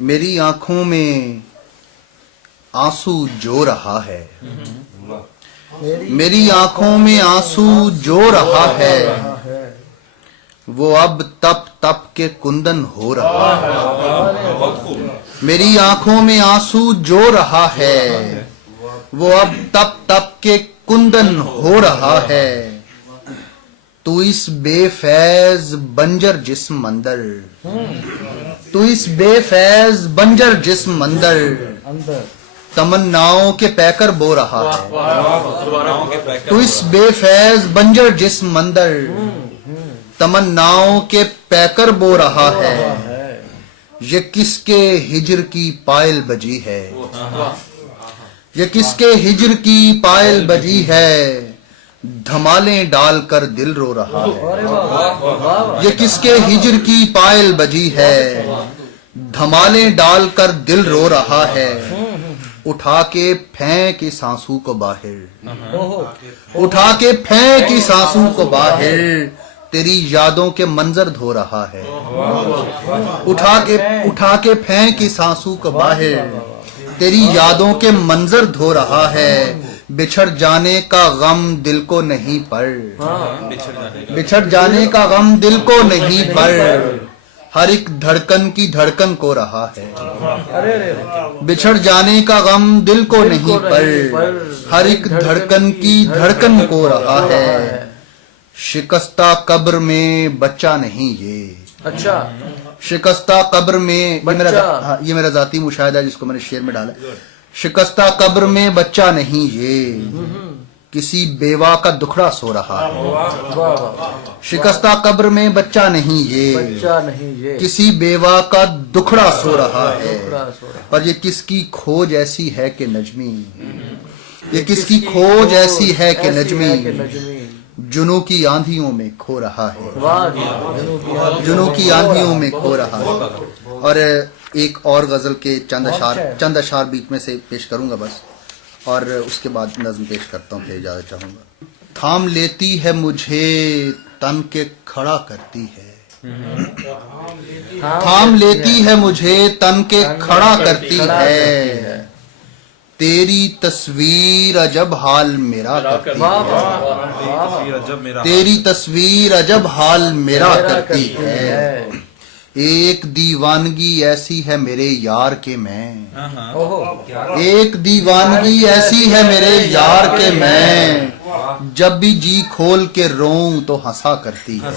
میری آنکھوں میں آنسو جو رہا ہے، میری آنکھوں میں آنسو جو رہا ہے، وہ اب تپ تپ کے کندن ہو رہا ہے۔ میری آنکھوں میں آنسو جو رہا ہے، وہ اب تپ تپ کے کندن ہو رہا ہے۔ تو اس بے فیض بنجر جسم اندر، تو اس بے فیض بنجر جسم اندر تمناؤں کے پیکر بو رہا ہے۔ تو اس بے فیض بنجر جسم اندر تمناؤں کے پیکر بو رہا ہے۔ یہ کس کے ہجر کی پائل بجی ہے، یہ کس کے ہجر کی پائل بجی ہے، دھمالیں ڈال کر دل رو رہا ہے۔ یہ کس کے ہجر کی پائل بجی ہے، دھمالیں ڈال کر دل رو رہا ہے۔ اٹھا کے پھینک اس آنسو کو باہر، اٹھا کے پھینک اس آنسو کو باہر، تیری یادوں کے منظر دھو رہا ہے۔ اٹھا کے پھینک اس آنسو کو باہر، تیری یادوں کے منظر دھو رہا ہے۔ بچھڑ جانے کا غم دل کو نہیں پر، بچھڑ جانے کا غم دل کو نہیں پر، ہر ایک دھڑکن کی دھڑکن کو رہا ہے۔ بچھڑ جانے کا غم دل کو نہیں پر، ہر ایک دھڑکن کی دھڑکن کو رہا ہے۔ شکستہ قبر میں بچہ نہیں یہ، اچھا شکستہ قبر میں، یہ میرا ذاتی مشاہدہ ہے جس کو میں نے شعر میں ڈالا ہے۔ شکستہ قبر میں بچہ نہیں یہ، کسی بیوہ کا دکھڑا سو رہا ہے۔ شکستہ قبر میں بچہ نہیں یہ، کسی بیوہ کا دکھڑا سو رہا ہے۔ اور یہ کس کی کھوج ایسی ہے کہ نجمی، یہ کس کی کھوج ایسی ہے کہ نجمی، جنوں کی آندھیوں میں کھو رہا ہے، جنوں کی آندھیوں میں کھو رہا ہے۔ اور ایک اور غزل کے چند اشعار بیچ میں سے پیش کروں گا بس، اور اس کے بعد نظم پیش کرتا ہوں، پھر اجازت چاہوں گا۔ تھام لیتی ہے مجھے تن کے کھڑا کرتی ہے، تھام لیتی ہے مجھے تن کے کھڑا کرتی ہے، تیری تصویر عجب حال میرا کرتی ہے، تیری تصویر عجب حال میرا کرتی ہے۔ ایک دیوانگی ایسی ہے میرے یار کے میں، ایک دیوانگی ایسی ہے میرے یار کے میں، جب بھی جی کھول کے روؤں تو ہنسا کرتی ہے۔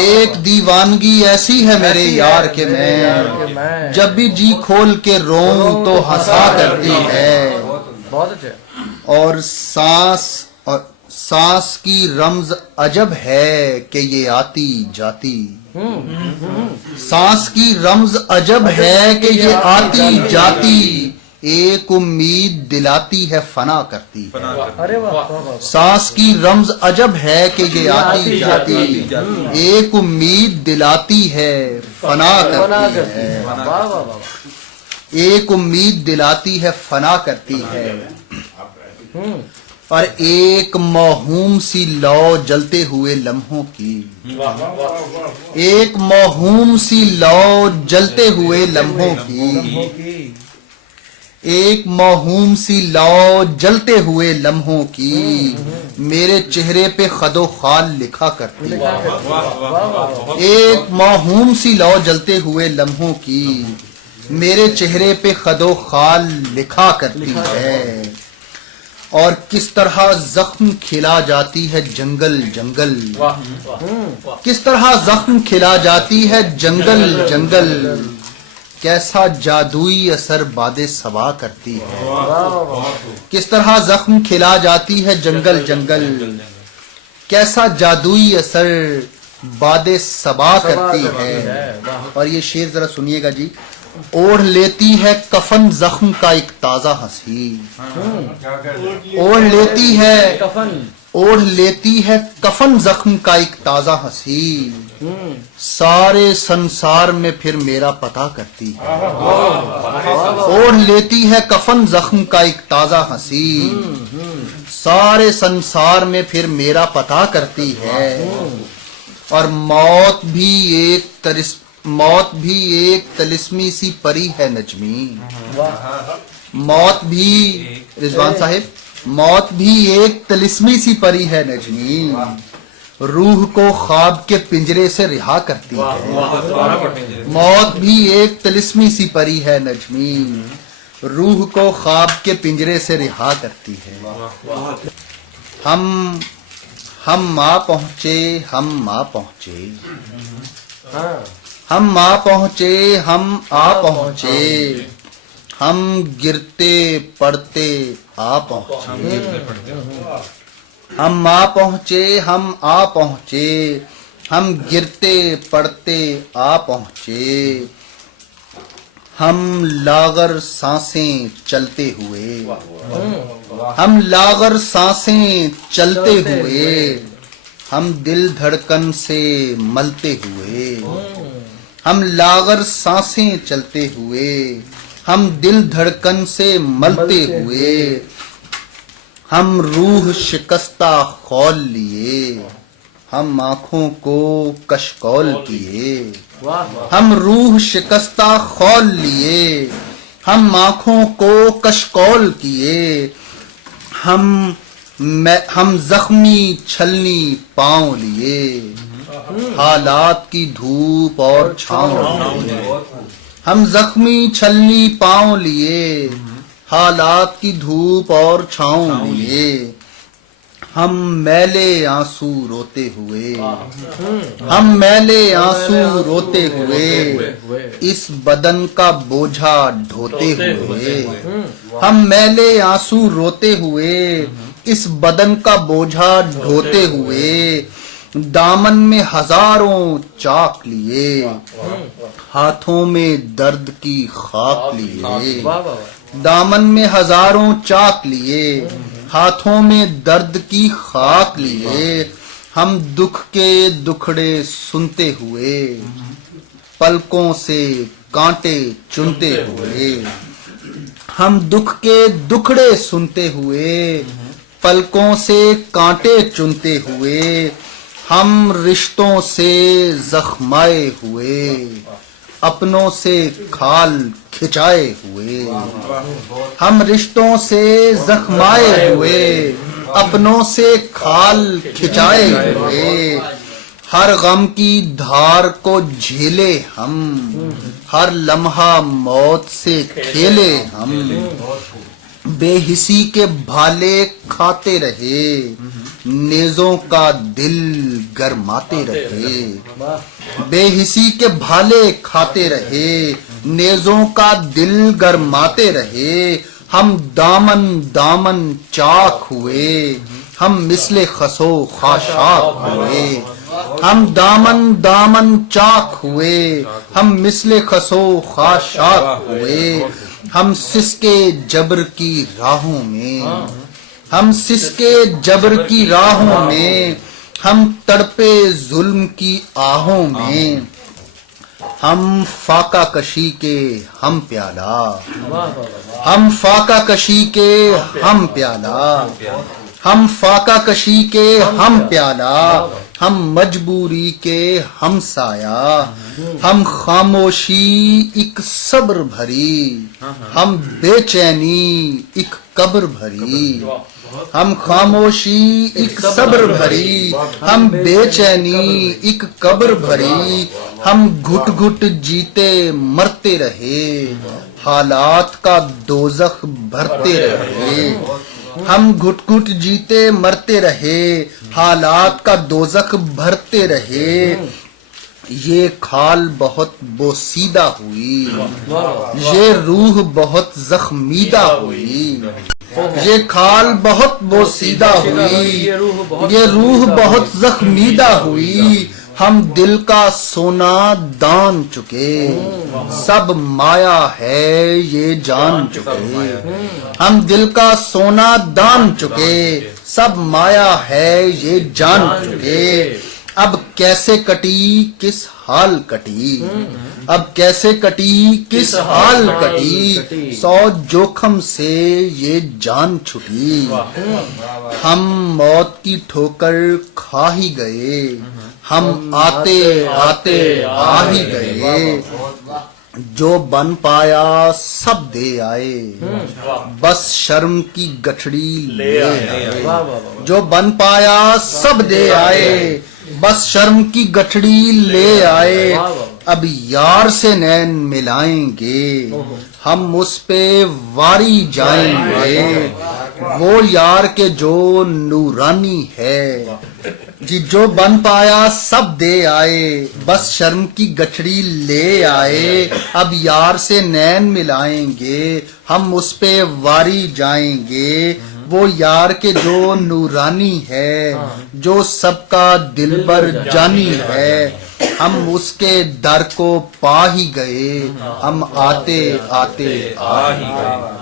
ایک دیوانگی ایسی ہے میرے یار کے میں، جب بھی جی کھول کے روؤں تو ہنسا کرتی ہے۔ اور سانس کی رمز عجب ہے کہ یہ آتی جاتی، سانس کی رمز عجب ہے کہ یہ آتی جاتی، ایک امید دلاتی ہے فنا کرتی ہے۔ سانس کی رمز عجب ہے کہ یہ آتی جاتی، ایک امید دلاتی ہے فنا کرتی ہے، ایک امید دلاتی ہے فنا کرتی ہے۔ اور ایک موہوم سی لو جلتے ہوئے لمحوں کی، ایک موہوم سی لو جلتے ہوئے لمحوں کی، ایک موہوم سی لو جلتے ہوئے لمحوں کی، میرے چہرے پہ خد و خال لکھا کرتی ہے۔ ایک موہوم سی لو جلتے ہوئے لمحوں کی، میرے چہرے پہ خد و خال لکھا کرتی ہے۔ اور کس طرح زخم کھلا جاتی ہے جنگل جنگل، کس طرح زخم کھلا جاتی ہے جنگل جنگل، کیسا جادوئی اثر باد صبا کرتی ہے۔ کس طرح زخم کھلا جاتی ہے جنگل جنگل، کیسا جادوئی اثر باد صبا کرتی ہے۔ اور یہ شعر ذرا سنیے گا جی۔ اوڑھ لیتی ہے کفن زخم کا ایک تازہ ہنسی، اوڑھ لیتی ہے، اوڑھ لیتی ہے کفن زخم کا ایک تازہ ہنسی، سارے سنسار میں پھر میرا پتہ کرتی ہے۔ اوڑھ لیتی ہے کفن زخم کا ایک تازہ ہنسی، سارے سنسار میں پھر میرا پتہ کرتی ہے۔ اور موت بھی ایک موت بھی ایک تلسمی سی پری ہے نجمی. موت بھی رضوان صاحب، موت بھی ایک تلسمی سی پری ہے نجمی، روح کو خواب کے پنجرے سے رہا کرتی ہے. موت بھی ایک تلسمی سی پری ہے نجمی، روح کو خواب کے پنجرے سے رہا کرتی ہے. ہم آ پہنچے، ہم آ پہنچے، ہم آ پہنچے، ہم آ پہنچے، ہم گرتے پڑتے آ پہنچے. ہم آ پہنچے، ہم آ پہنچے، ہم گرتے پڑتے آ پہنچے، ہم لاغر سانسیں چلتے ہوئے، ہم لاغر سانسیں چلتے ہوئے، ہم دل دھڑکن سے ملتے ہوئے، ہم لاغر سانسیں چلتے ہوئے، ہم دل دھڑکن سے ملتے ہوئے، ہم روح شکستہ خول لیے، ہم آنکھوں کو کشکول کیے، ہم روح شکستہ خول لیے، ہم آنکھوں کو کشکول کیے، ہم زخمی چھلنی پاؤں لیے، حالات کی دھوپ اور چھاؤں لیے. ہم زخمی چھلنی پاؤں لیے، حالات کی دھوپ اور چھاؤں لیے، ہم میلے آنسو روتے ہوئے، ہم میلے آنسو روتے ہوئے، اس بدن کا بوجھا ڈھوتے ہوئے، ہم میلے آنسو روتے ہوئے، اس بدن کا بوجھا ڈھوتے ہوئے، دامن میں ہزاروں چاک لیے، ہاتھوں میں درد کی خاک لیے، دامن میں ہزاروں چاک لیے، ہاتھوں میں درد کی خاک لیے، ہم دکھ کے دکھڑے سنتے ہوئے، پلکوں سے کانٹے چنتے ہوئے، ہم دکھ کے دکھڑے سنتے ہوئے، پلکوں سے کانٹے چنتے ہوئے، ہم رشتوں سے زخمائے ہوئے، اپنوں سے کھال کھچائے ہوئے، ہم رشتوں سے زخمائے ہوئے، اپنوں سے کھال کھچائے ہوئے، ہر غم کی دھار کو جھیلے ہم، ہر لمحہ موت سے کھیلے ہم، بے حسی کے بھالے کھاتے رہے، نیزوں کا دل گرماتے رہے، بے حسی کے بھالے کھاتے رہے، نیزوں کا دل گرماتے رہے، ہم دامن دامن چاک ہوئے، ہم مثل خسو خاشاک ہوئے، ہم دامن دامن چاک ہوئے، ہم مثل خسو خاشاک ہوئے، ہم سسکے جبر کی راہوں میں، ہم سسکے جبر کی راہوں میں، ہم تڑپے ظلم کی آہوں میں، ہم فاقہ کشی کے ہم پیالہ، ہم فاقہ کشی کے ہم پیالہ، ہم فاقہ کشی کے ہم پیالہ، ہم مجبوری کے ہم سایہ، ہم خاموشی ایک صبر بھری، ہم بے چینی ایک قبر بھری، ہم خاموشی ایک صبر بھری، ہم بے چینی ایک قبر بھری، ہم گھٹ گھٹ جیتے مرتے رہے، حالات کا دوزخ بھرتے رہے، ہم گھٹ گھٹ جیتے مرتے رہے، حالات کا دوزخ بھرتے رہے، یہ کھال بہت بوسیدہ ہوئی، یہ روح بہت زخمیدہ ہوئی، یہ کھال بہت بوسیدہ ہوئی، یہ روح بہت زخمیدہ ہوئی، ہم دل کا سونا دان چکے، سب مایا ہے یہ جان چکے، ہم دل کا سونا دان چکے، سب مایا ہے یہ جان چکے، اب کیسے کٹی کس حال کٹی، اب کیسے کٹی کس حال کٹی، سو جوخم سے یہ جان چھٹی، ہم موت کی ٹھوکر کھا ہی گئے، ہم آتے آتے آ ہی گئے، جو بن پایا سب دے آئے، بس شرم کی گٹھڑی لے آئے، جو بن پایا سب دے آئے، بس شرم کی گٹھڑی لے آئے، اب یار سے نین ملائیں گے، ہم اس پہ واری جائیں گے، وہ یار کے جو نورانی ہے، جی جو بن پایا سب دے آئے، بس شرم کی گٹھڑی لے آئے، اب یار سے نین ملائیں گے، ہم اس پہ واری جائیں گے، وہ یار کے جو نورانی ہے، جو سب کا دلبر جانی ہے، ہم اس کے در کو پا ہی گئے، ہم آتے آتے آ ہی گئے۔